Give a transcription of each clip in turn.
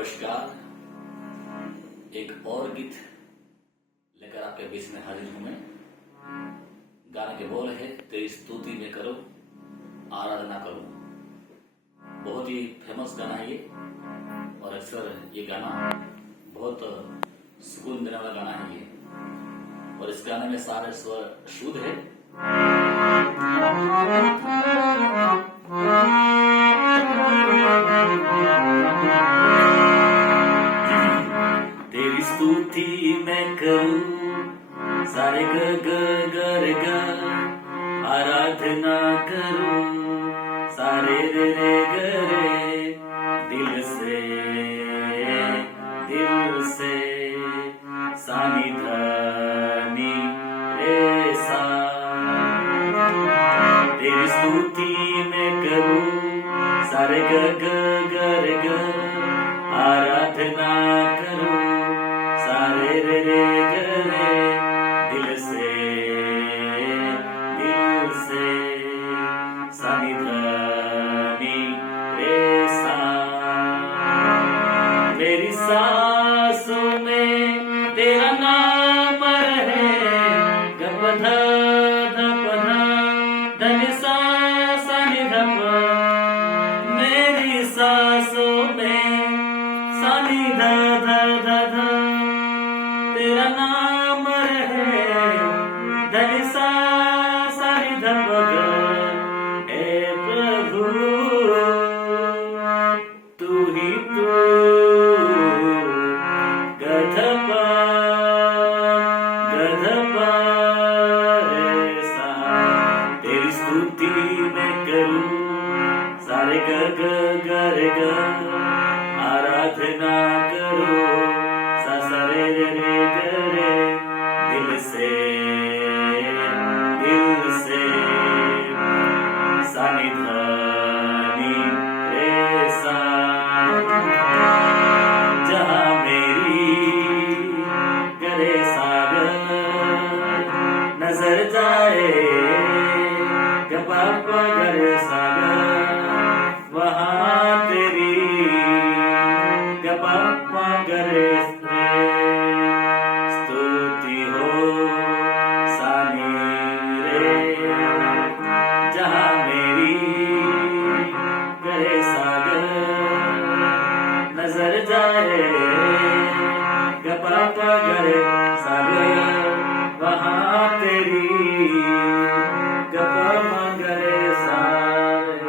नमस्कार। एक और गीत लेकर आपके बीच में हाजिर हूं मैं। गाने के बोल है तेरी स्तुति में करो आराधना करो। बहुत ही फेमस गाना है ये, और अक्सर ये गाना बहुत सुकून देने वाला गाना है ये। और इस गाने में सारे स्वर शुद्ध है। तेरी स्तुति मैं करूं सारे ग आराधना करूं सारे रे दिल से सानी धनी रे सा। तेरी स्तुति मैं करूं सारे ग आराधना करूं सारे रे दिल से सानी धनी रे सा। मेरी सांसों में तेरा नाम है गपध धपध धन सा सानी धप। मेरी सांसों में सानी ध तेरा नाम है धन सा सानी धप। हे प्रभु तू ही तू गधप रे सा। तेरी स्तुति मैं करूं सारे ग आराधना करो सा रे दिल से सानी धनी रे सा। जहाँ मेरी करे सागर नजर जाए गपाप करे सागर वहाँ तेरी गपापा करे स्तुति हो सानी रे। जहाँ मेरी करे सागर नजर जाए गपापा करे सागर वहाँ तेरी गपापा करे सागर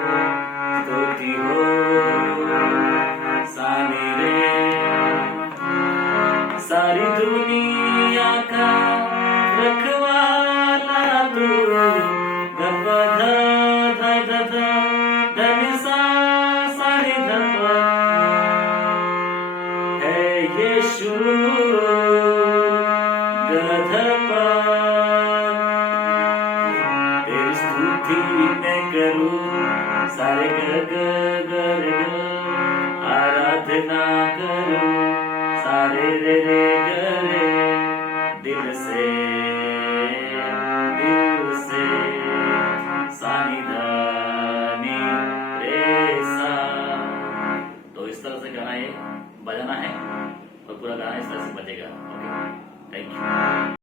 स्तुति हो सानी रे। सारी दुनिया का रखवाला तू गपध धन सा सानी धप। है यीशु गधप। तेरी स्तुति मैं करूं सारे ग आराधना करूं सारे रे दिल से